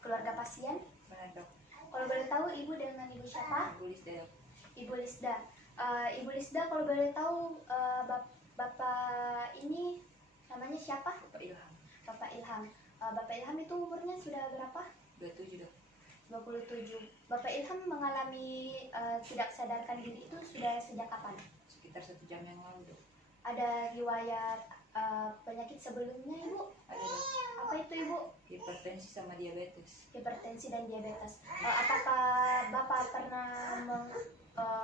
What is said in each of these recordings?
keluarga pasien? Benar, Dok. Kalau boleh tahu Ibu dengan Ibu siapa? Ibu Lisda, Dok. Ibu Lisda. Ibu Lisda, kalau boleh tahu Bapak ini namanya siapa? Bapak Ilham. Bapak Ilham. Bapak Ilham itu umurnya sudah berapa? 27, Dok. 27. Bapak Ilham mengalami tidak sadarkan diri itu sudah sejak kapan? Sekitar 1 jam yang lalu, Dok. Ada riwayat penyakit sebelumnya, Ibu? Ada, Dok. Apa itu, Ibu? Hipertensi sama diabetes. Hipertensi dan diabetes. Apakah Bapak pernah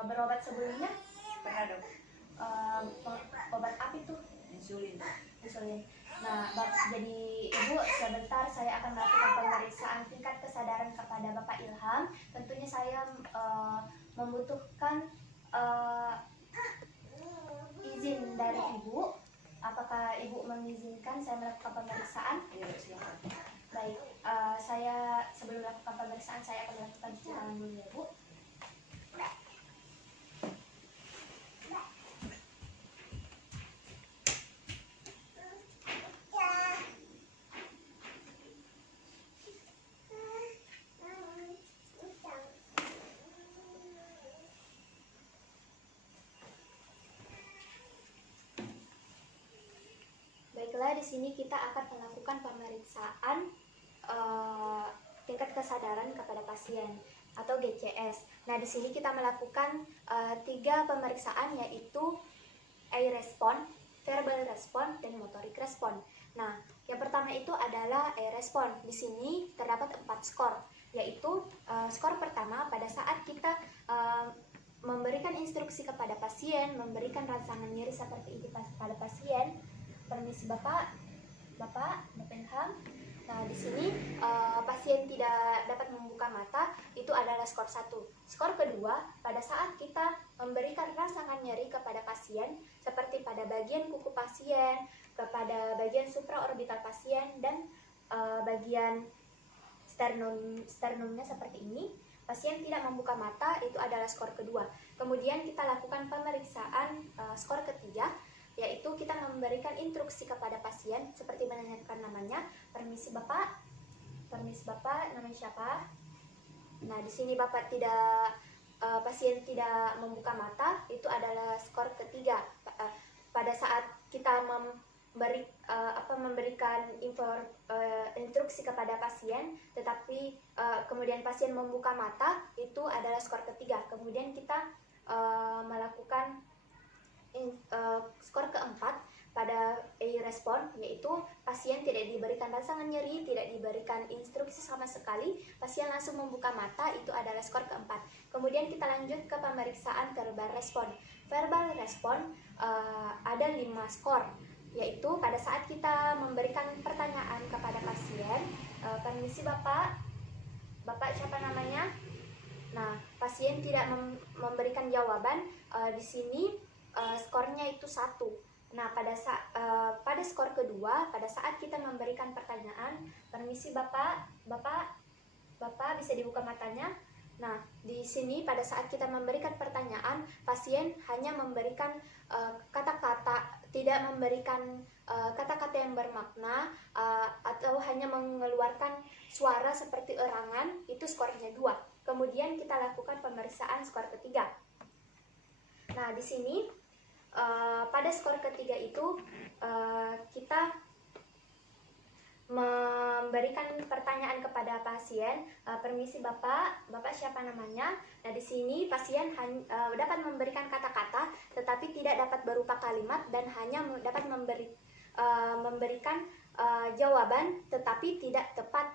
berobat sebelumnya? Pernah, Dok. Obat apa itu? Insulin, Dok. Insulin. Nah, jadi Ibu, sebentar saya akan melakukan pemeriksaan tingkat kesadaran kepada Bapak Ilham. Tentunya saya membutuhkan izin dari Ibu. Apakah Ibu mengizinkan saya melakukan pemeriksaan? Iya, Dok, silakan. Baik, saya sebelum melakukan pemeriksaan saya akan melakukan cuci tangan dulu ya, Bu. Baiklah, di sini kita akan melakukan pemeriksaan tingkat kesadaran kepada pasien atau GCS. Nah, di sini kita melakukan 3 pemeriksaan, yaitu eye response, verbal response, dan motorik response. Nah, yang pertama itu adalah eye response. Di sini terdapat 4 skor, yaitu skor pertama pada saat kita memberikan instruksi kepada pasien, memberikan rangsangan nyeri seperti ini pada pasien. Permisi Bapak Ilham. Nah, di sini pasien tidak dapat membuka mata, itu adalah skor 1. Skor kedua, pada saat kita memberikan rangsangan nyeri kepada pasien, seperti pada bagian kuku pasien, kepada bagian supraorbital pasien, dan bagian sternumnya seperti ini, pasien tidak membuka mata, itu adalah skor kedua. Kemudian kita lakukan pemeriksaan skor ketiga, yaitu kita memberikan instruksi kepada pasien seperti menanyakan namanya. Permisi Bapak, namanya siapa? Nah, di sini Bapak pasien tidak membuka mata, itu adalah skor ketiga. Pada saat kita memberikan instruksi kepada pasien, tetapi kemudian pasien membuka mata, itu adalah skor ketiga. Kemudian kita melakukan skor keempat pada eye response, yaitu pasien tidak diberikan rangsangan nyeri, tidak diberikan instruksi sama sekali, pasien langsung membuka mata, itu adalah skor keempat. Kemudian kita lanjut ke pemeriksaan verbal response. Verbal response ada 5 skor, yaitu pada saat kita memberikan pertanyaan kepada pasien. Permisi Bapak siapa namanya? Nah, pasien tidak memberikan jawaban. Di sini skornya itu 1. Nah, pada skor kedua, pada saat kita memberikan pertanyaan, permisi Bapak bisa dibuka matanya. Nah, di sini pada saat kita memberikan pertanyaan, pasien hanya memberikan kata-kata, tidak memberikan kata-kata yang bermakna, atau hanya mengeluarkan suara seperti erangan, itu skornya 2. Kemudian kita lakukan pemeriksaan skor ketiga. Nah, di sini pada skor ketiga itu kita memberikan pertanyaan kepada pasien. Permisi Bapak siapa namanya? Nah, di sini pasien dapat memberikan kata-kata, tetapi tidak dapat berupa kalimat, dan hanya dapat memberikan jawaban, tetapi tidak tepat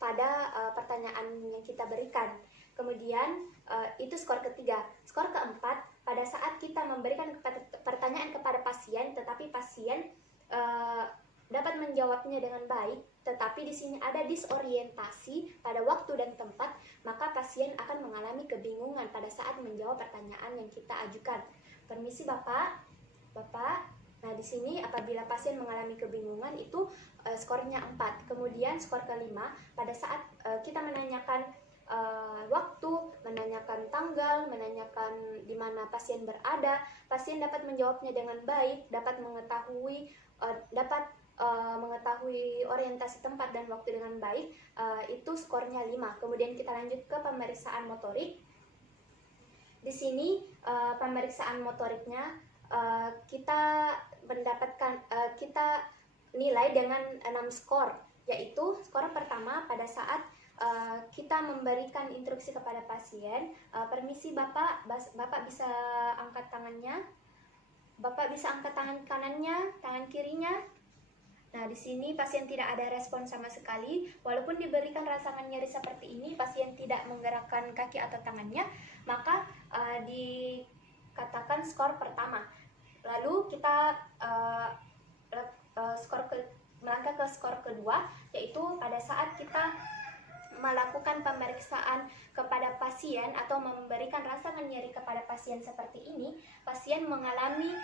pada pertanyaan yang kita berikan. Kemudian itu skor ketiga. Skor keempat, pada saat kita memberikan pertanyaan kepada pasien, tetapi pasien dapat menjawabnya dengan baik, tetapi di sini ada disorientasi pada waktu dan tempat, maka pasien akan mengalami kebingungan pada saat menjawab pertanyaan yang kita ajukan. Permisi Bapak. Nah, di sini apabila pasien mengalami kebingungan, itu skornya 4. Kemudian skor kelima, pada saat kita menanyakan waktu, menanyakan tanggal, menanyakan di mana pasien berada, pasien dapat menjawabnya dengan baik, dapat mengetahui orientasi tempat dan waktu dengan baik, itu skornya 5. Kemudian kita lanjut ke pemeriksaan motorik. Di sini pemeriksaan motoriknya kita mendapatkan kita nilai dengan 6 skor, yaitu skor pertama pada saat kita memberikan instruksi kepada pasien, permisi Bapak bisa angkat tangannya, Bapak bisa angkat tangan kanannya, tangan kirinya. Nah, di sini pasien tidak ada respon sama sekali. Walaupun diberikan rasangan nyeri seperti ini, pasien tidak menggerakkan kaki atau tangannya, maka dikatakan skor pertama. Lalu kita melangkah ke skor kedua, yaitu pada saat kita melakukan pemeriksaan kepada pasien atau memberikan rasangan nyeri kepada pasien seperti ini, pasien mengalami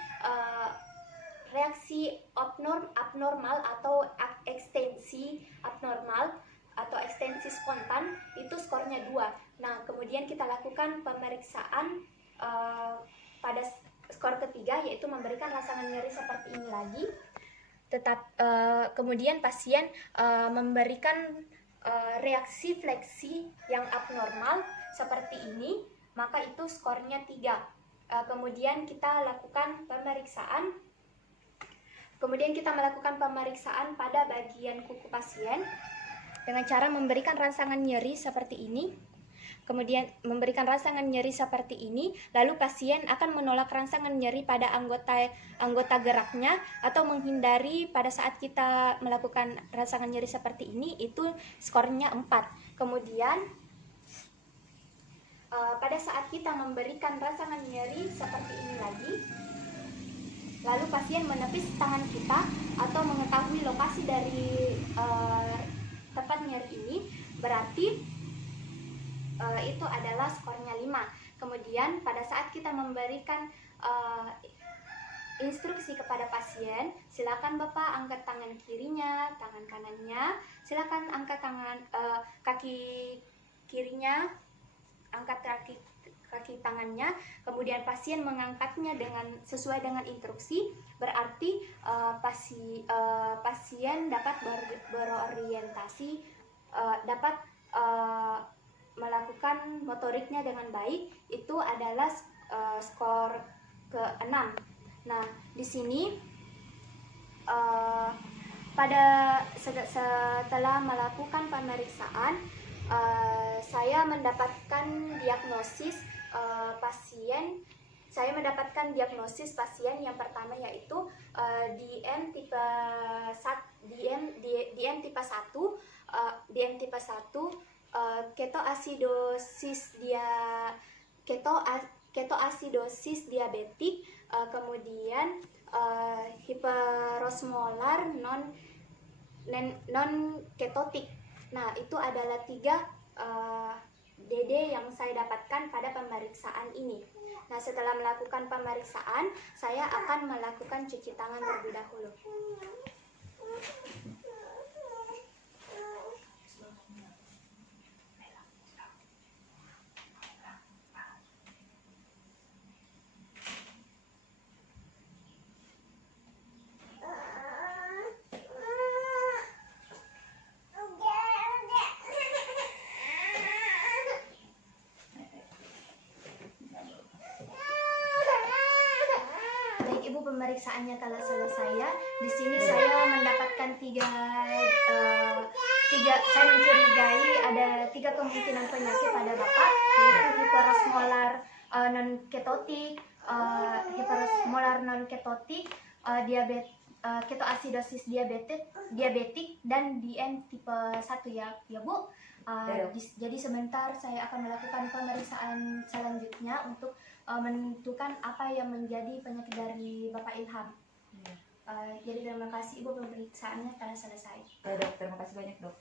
reaksi abnormal atau ekstensi abnormal atau ekstensi spontan, itu skornya 2. Nah, kemudian kita lakukan pemeriksaan pada skor ketiga, yaitu memberikan rasangan nyeri seperti ini lagi. Kemudian pasien memberikan reaksi fleksi yang abnormal seperti ini, maka itu skornya 3. Kemudian kita lakukan pemeriksaan. Kemudian kita melakukan pemeriksaan pada bagian kuku pasien dengan cara memberikan rasangan nyeri seperti ini. Kemudian memberikan rasangan nyeri seperti ini, lalu pasien akan menolak rasangan nyeri pada anggota geraknya atau menghindari pada saat kita melakukan rasangan nyeri seperti ini, itu skornya 4. Kemudian pada saat kita memberikan rasangan nyeri seperti ini lagi, lalu pasien menepis tangan kita atau mengetahui lokasi dari tempat nyeri ini, berarti itu adalah skornya 5. Kemudian pada saat kita memberikan instruksi kepada pasien, silakan Bapak angkat tangan kirinya, tangan kanannya, silakan angkat kaki kirinya, angkat kaki tangannya, kemudian pasien mengangkatnya sesuai dengan instruksi, berarti pasien dapat berorientasi, dapat melakukan motoriknya dengan baik. Itu adalah skor ke-6. Nah, di sini setelah melakukan pemeriksaan, saya mendapatkan diagnosis pasien yang pertama, yaitu DM tipe 1, ketoasidosis diabetik, kemudian hiperosmolar non ketotik. Nah, itu adalah 3 DD yang saya dapatkan pada pemeriksaan ini. Nah, setelah melakukan pemeriksaan, saya akan melakukan cuci tangan terlebih dahulu. Ibu, pemeriksaannya telah selesai ya. Di sini saya mendapatkan saya mencurigai ada 3 kemungkinan penyakit pada Bapak, yaitu hiperosmolar non ketotik, ketoasidosis diabetik dan DM tipe 1 ya Bu. Jadi sebentar saya akan melakukan pemeriksaan selanjutnya untuk menentukan apa yang menjadi penyakit dari Bapak Ilham. Jadi terima kasih Ibu, pemeriksaannya telah selesai. Ya Dok, terima kasih banyak Dok.